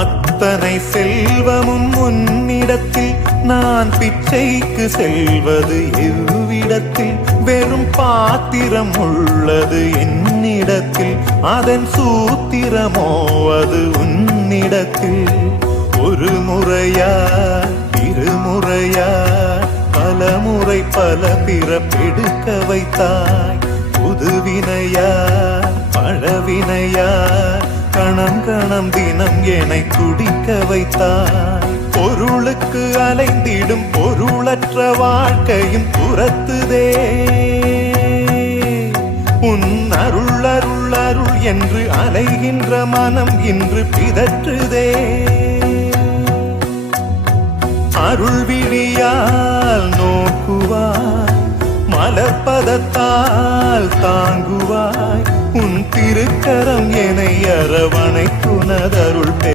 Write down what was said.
அத்தனை செல்வமும் உன்னிடத்தில், நான் பிச்சைக்கு செல்வது எவ்விடத்தில்? வெறும் பாத்திரம் உள்ளது என்னிடத்தில், அதன் சூத்திரமோ அது உன்னிடத்தில். ஒரு முறையா இருமுறையா பல முறை பல பிறப்பெடுக்க வைத்தாய். புதுவினையா பழவினையா கணம் கணம் தினம் என்னை துடிக்க வைத்தாய். பொருளுக்கு அலைந்திடும் பொருளற்ற வாழ்க்கையும் துரத்துதே. உன் அருள் அருள் அருள் என்று அலைகின்ற மனம் இன்று பிதற்றுதே. அருள் விழியால் நோக்குவாய், மலர்பதத்தால் தாங்குவாய். உன் திருக்கரம் என்னை அரவணைத்துனதருள்